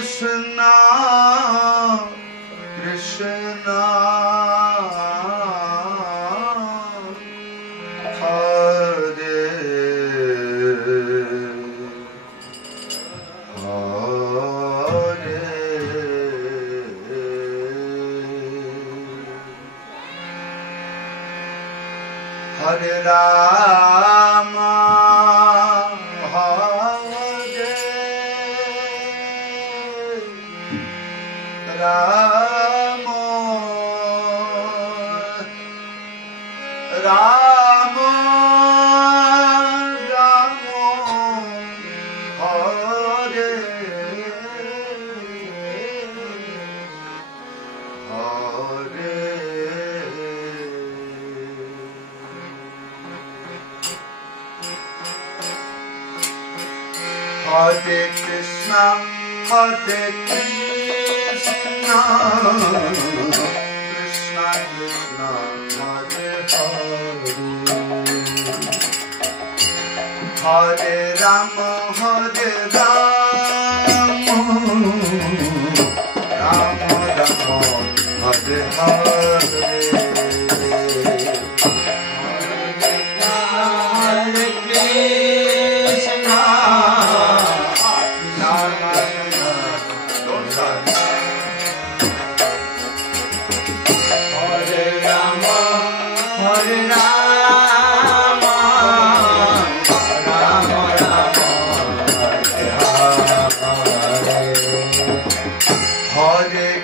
Krishna Krishna Hare Hare Hare Rama Ramo Ramo Ramo Hare Hare Hare Krishna Hare Krishna Krishna Krishna Hare Hare Hare Rama Hare Rama Rama Rama Hare Hare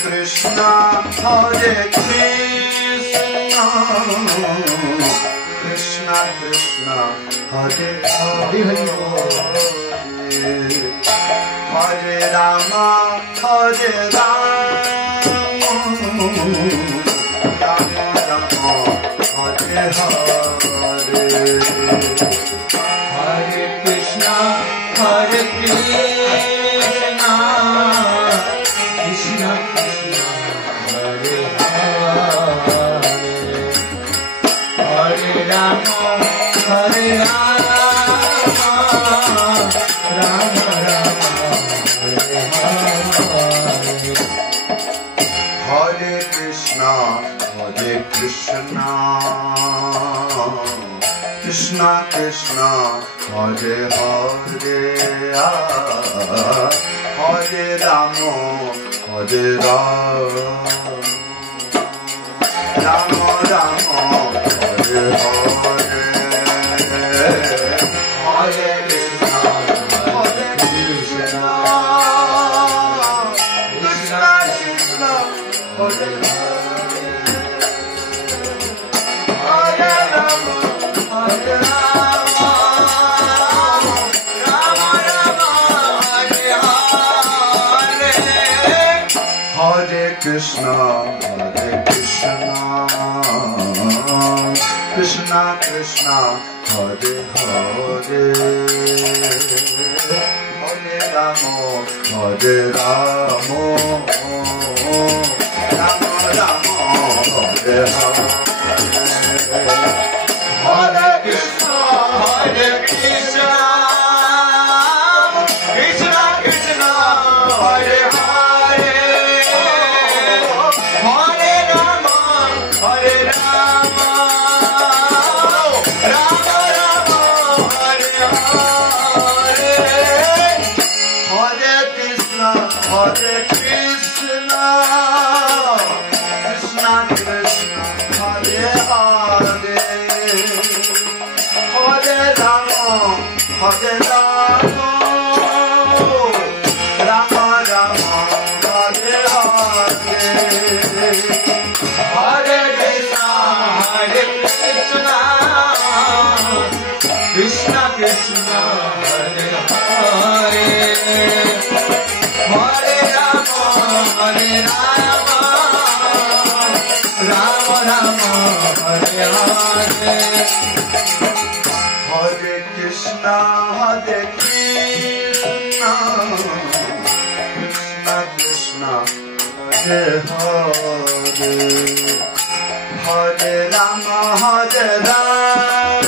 Hare Krishna Krishna Krishna Hare Hare Hare Rama Hare Rama Rama Rama Hare Hare Hare Krishna Hare Krishna Krishna Krishna Hare Rama Hare Rama Rama Rama Hare Hare Hare Krishna Krishna Krishna Hare Hare Hare Rama Hare Rama Rama Rama Hare Hare Hare Krishna Krishna Krishna Hare Hare Rama Hare Rama Rama Rama Hare Hare Hare Krishna Krishna Krishna Hare Hare Hare Rama Hare Rama Rama Rama Hare Hare Hare Krishna Krishna Krishna Hare Hare Hare Rama Hare Rama Hare Krishna, Krishna Krishna, Hare Hare, Hare Rama, Hare Rama, Rama Rama, Hare Hare, Hare Krishna, Krishna Krishna, Hare Hare. Hare Rama, Hare Rama, Rama Rama, Hare Hare. Hare Krishna, Krishna Krishna, Hare Hare. Hare Rama, Hare Rama,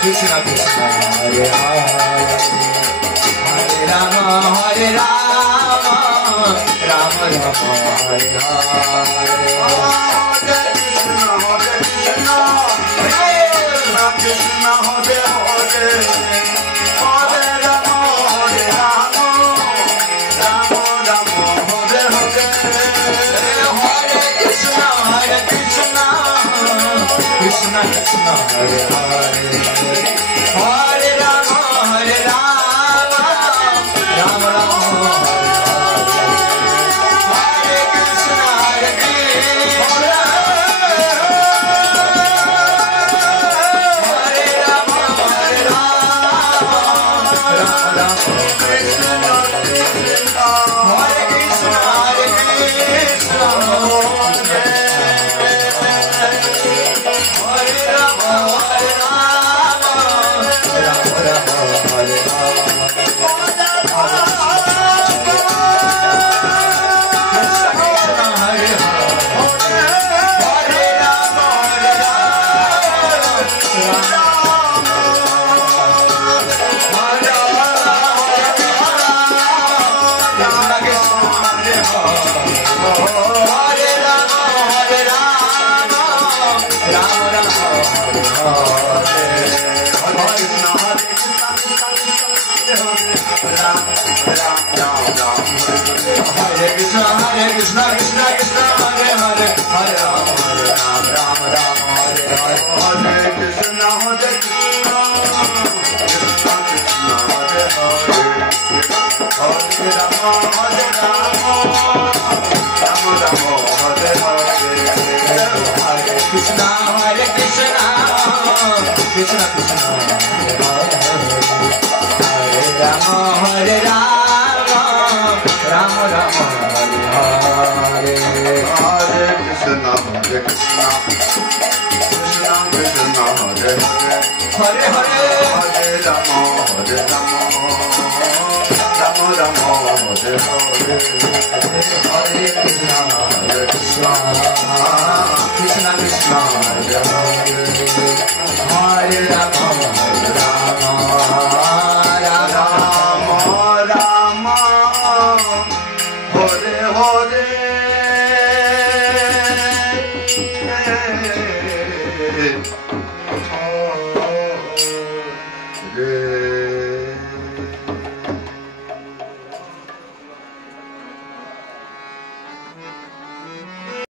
Krishna Krishna Hare Hare Krishna Krishna Hare Hare Hare Rama Rama Rama Hare Krishna Hare Krishna Hare Rama Rama Rama Krishna Krishna Hare Krishna Hare Krishna Hare Krishna Krishna Krishna Hare Hare Hare Rama Rama Rama Hare Hare Hare Krishna Hare Krishna Krishna Krishna Hare Hare Hare Rama Hare Rama Rama Rama Hare Hare Hare Krishna Hare Krishna Krishna Krishna Hare Hare Hare Rama Hare Rama Rama Rama Hare Krishna Krishna Krishna Hare Hare Hare Rama Hare Rama Rama Rama Hare Hare Hare Krishna Krishna Krishna Krishna Hare Hare Hare Rama Hare Rama Rama Rama Hare Hare Hare